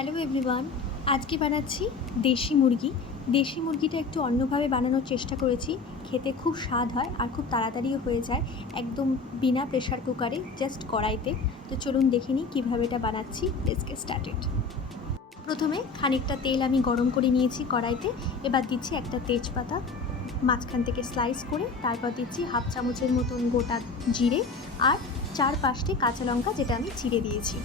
Hello everyone, আজকে বানাচ্ছি দেশি মুরগি। দেশি মুরগিটা একটু অন্যভাবে বানানোর চেষ্টা করেছি। খেতে খুব স্বাদ হয় আর খুব তাড়াতাড়িও হয়ে যায়, একদম বিনা প্রেশার কুকারে, জাস্ট কড়াইতে। তো চলুন দেখে নিই কীভাবে এটা বানাচ্ছি। Let's get started. প্রথমে খানিকটা তেল আমি গরম করে নিয়েছি কড়াইতে। এবার দিচ্ছি একটা তেজপাতা মাঝখান থেকে স্লাইস করে, তারপর দিচ্ছি হাফ চামচের মতন গোটা জিরে আর 4-5টি কাঁচা লঙ্কা, যেটা আমি চিড়ে দিয়েছি।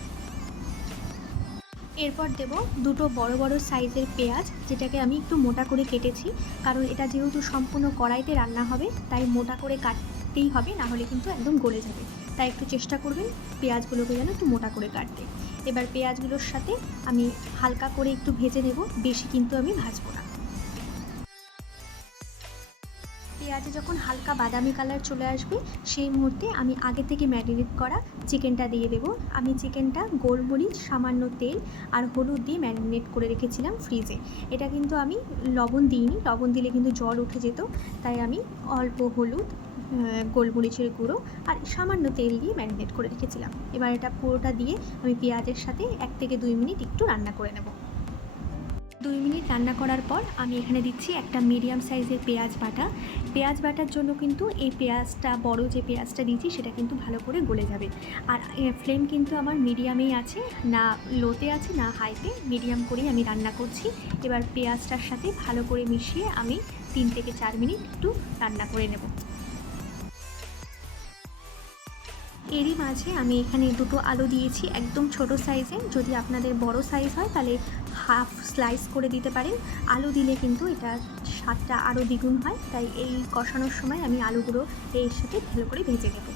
এরপর দেব দুটো বড় বড় সাইজের পেঁয়াজ, যেটাকে আমি একটু মোটা করে কেটেছি, কারণ এটা যেহেতু সম্পূর্ণ কড়াইতে রান্না হবে তাই মোটা করে কাটতেই হবে, না হলে কিন্তু একদম গলে যাবে। তাই একটু চেষ্টা করবেন পেঁয়াজগুলোকে যেন একটু মোটা করে কাটতে। এবার পেঁয়াজগুলোর সাথে আমি হালকা করে একটু ভেজে নেব, বেশি কিন্তু আমি ভাজবো না। পেঁয়াজে যখন হালকা বাদামি কালার চলে আসবে, সেই মুহূর্তে আমি আগে থেকে ম্যারিনেট করা চিকেনটা দিয়ে দেবো। আমি চিকেনটা গোলমরিচ, সামান্য তেল আর হলুদ দিয়ে ম্যারিনেট করে রেখেছিলাম ফ্রিজে। এটা কিন্তু আমি লবণ দিইনি, লবণ দিলে কিন্তু জল উঠে যেত। তাই আমি অল্প হলুদ, গোলমরিচের গুঁড়ো আর সামান্য তেল দিয়ে ম্যারিনেট করে রেখেছিলাম। এবার এটা পুরোটা দিয়ে আমি পেঁয়াজের সাথে 1 থেকে 2 মিনিট একটু রান্না করে নেব। 2 মিনিট রান্না করার পর আমি এখানে দিচ্ছি একটা মিডিয়াম সাইজের পেঁয়াজ বাটা। পেঁয়াজ বাটার জন্য কিন্তু এই পেঁয়াজটা, বড় যে পেঁয়াজটা দিয়েছি সেটা কিন্তু ভালো করে গলে যাবে। আর ফ্লেম কিন্তু আমার মিডিয়ামেই আছে, না লোতে আছে না হাইতে, মিডিয়াম করেই আমি রান্না করছি। এবার পেঁয়াজটার সাথে ভালো করে মিশিয়ে আমি 3 থেকে 4 মিনিট একটু রান্না করে নেব। এরই মাঝে আমি এখানে দুটো আলু দিয়েছি, একদম ছোট সাইজে। যদি আপনাদের বড় সাইজ হয় তাহলে হাফ স্লাইস করে দিতে পারেন। আলু দিলে কিন্তু এটা স্বাদটা আরও দ্বিগুণ হয়। তাই এই কষানোর সময় আমি আলুগুলো এর সাথে ভালো করে ভেজে নেব।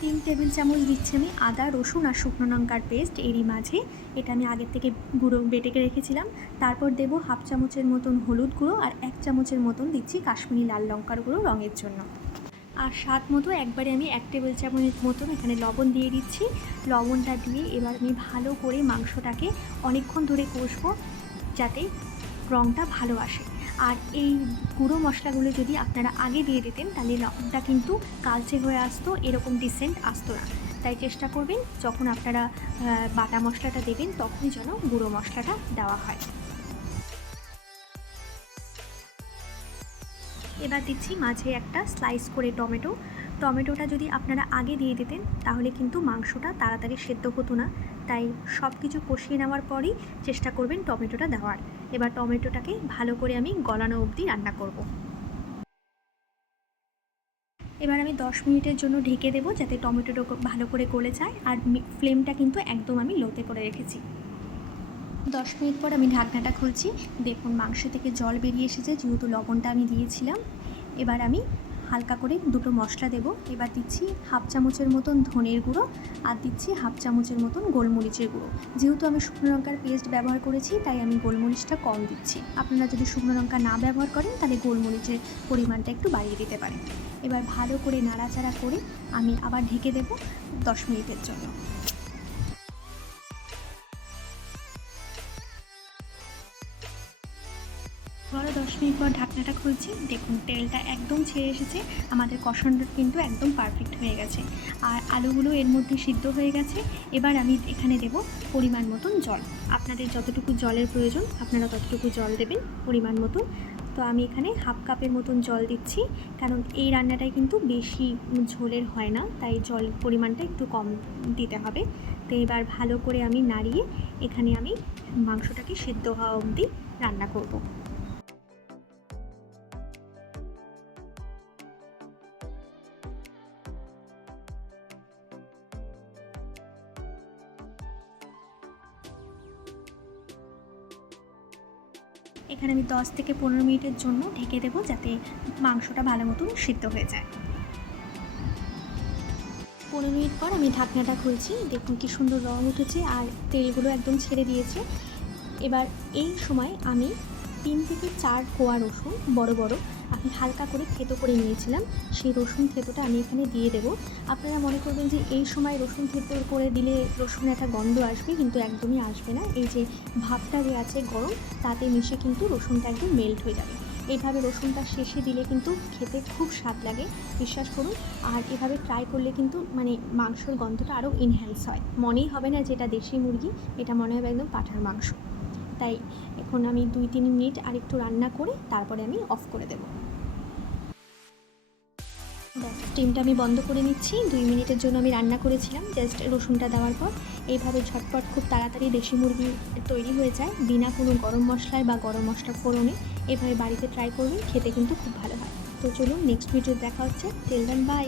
3 টেবিল চামচ দিচ্ছি আমি আদা, রসুন আর শুকনো লঙ্কার পেস্ট এরই মাঝে। এটা আমি আগের থেকে গুঁড়ো বেটে রেখেছিলাম। তারপর দেব হাফ চামচের মতন হলুদ গুঁড়ো আর 1 চামচের মতন দিচ্ছি কাশ্মীরি লাল লঙ্কার গুঁড়ো রঙের জন্য। আর স্বাদ মতো একবারে আমি 1 টেবিল চামচ মতন এখানে লবণ দিয়ে দিচ্ছি। লবণটা দিয়ে এবার আমি ভালো করে মাংসটাকে অনেকক্ষণ ধরে কষবো, যাতে রঙটা ভালো আসে। আর এই গুঁড়ো মশলাগুলো যদি আপনারা আগে দিয়ে দিতেন তাহলে রঙটা কিন্তু কালচে হয়ে আসতো, এরকম ডিসেন্ট আসতো না। তাই চেষ্টা করবেন যখন আপনারা বাটা মশলাটা দেবেন তখনই যেন গুঁড়ো মশলাটা দেওয়া হয়। এবার দিচ্ছি মাঝে একটা স্লাইস করে টমেটো। টমেটোটা যদি আপনারা আগে দিয়ে দিতেন তাহলে কিন্তু মাংসটা তাড়াতাড়ি সেদ্ধ হতো না। তাই সব কিছু কষিয়ে নেওয়ার পরই চেষ্টা করবেন টমেটোটা দেওয়ার। এবার টমেটোটাকে ভালো করে আমি গলানো অবধি রান্না করব। এবার আমি 10 মিনিটের জন্য ঢেকে দেবো, যাতে টমেটোটা ভালো করে গলে যায়। আর ফ্লেমটা কিন্তু একদম আমি লোতে করে রেখেছি। 10 মিনিট পর আমি ঢাকনাটা খুলছি। দেখুন মাংস থেকে জল বেরিয়ে এসেছে, যেহেতু লবণটা আমি দিয়েছিলাম। এবার আমি হালকা করে দুটো মশলা দেব। এবার দিচ্ছি হাফ চামচের মতন ধনের গুঁড়ো আর দিচ্ছি হাফ চামচের মতন গোলমরিচের গুঁড়ো। যেহেতু আমি শুকনো লঙ্কার পেস্ট ব্যবহার করেছি তাই আমি গোলমরিচটা কম দিচ্ছি। আপনারা যদি শুকনো লঙ্কা না ব্যবহার করেন তাহলে গোলমরিচের পরিমাণটা একটু বাড়িয়ে দিতে পারেন। এবার ভালো করে নাড়াচাড়া করে আমি আবার ঢেকে দেব 10 মিনিটের জন্য। আরও 10 মিনিট পর ঢাকনাটা খুলছি। দেখুন তেলটা একদম ছেড়ে এসেছে, আমাদের কষানোটা কিন্তু একদম পারফেক্ট হয়ে গেছে। আর আলুগুলো এর মধ্যে সিদ্ধ হয়ে গেছে। এবার আমি এখানে দেব পরিমাণ মতন জল। আপনাদের যতটুকু জলের প্রয়োজন আপনারা ততটুকু জল দেবেন পরিমাণ মতো। তো আমি এখানে হাফ কাপের মতন জল দিচ্ছি, কারণ এই রান্নাটায় কিন্তু বেশি ঝোলের হয় না, তাই জল পরিমাণটা একটু কম দিতে হবে। তো এবার ভালো করে আমি নাড়িয়ে এখানে আমি মাংসটাকে সিদ্ধ হওয়া অবধি রান্না করব। এখানে আমি 10 থেকে 15 মিনিটের জন্য ঢেকে দেবো, যাতে মাংসটা ভালো মতন সিদ্ধ হয়ে যায়। 15 মিনিট পর আমি ঢাকনাটা খুলছি। দেখুন কি সুন্দর রং উঠেছে আর তেলগুলো একদম ছেড়ে দিয়েছে। এবার এই সময় আমি 3 থেকে 4 কোয়া রসুন বড় বড় আমি হালকা করে থেঁতো করে নিয়েছিলাম, সেই রসুন থেঁতোটা আমি এখানে দিয়ে দেবো। আপনারা মনে করবেন যে এই সময় রসুন থেঁতো করে দিলে রসুনের একটা গন্ধ আসবে, কিন্তু একদমই আসবে না। এই যে ভাবটা যে আছে গরম, তাতে মিশে কিন্তু রসুনটা একদম মেল্ট হয়ে যাবে। এইভাবে রসুনটা শেষে দিলে কিন্তু খেতে খুব স্বাদ লাগে, বিশ্বাস করুন। আর এভাবে ট্রাই করলে কিন্তু মানে মাংসর গন্ধটা আরও ইনহ্যান্স হয়, মনেই হবে না যে এটা দেশি মুরগি, এটা মনে হবে একদম পাঁঠার মাংস। তাই এখন আমি 2-3 মিনিট আরেকটু রান্না করে তারপরে আমি অফ করে দেবো। স্টিমটা আমি বন্ধ করে নিচ্ছি। 2 মিনিটের জন্য আমি রান্না করেছিলাম জাস্ট রসুনটা দেওয়ার পর। এইভাবে ঝটপট খুব তাড়াতাড়ি দেশি মুরগি তৈরি হয়ে যায় বিনা কোনো গরম মশলায় বা গরম মশলার ফোড়নে। এভাবে বাড়িতে ট্রাই করবেন, খেতে কিন্তু খুব ভালো হয়। তো চলুন নেক্সট ভিডিও দেখা হচ্ছে। Till then by.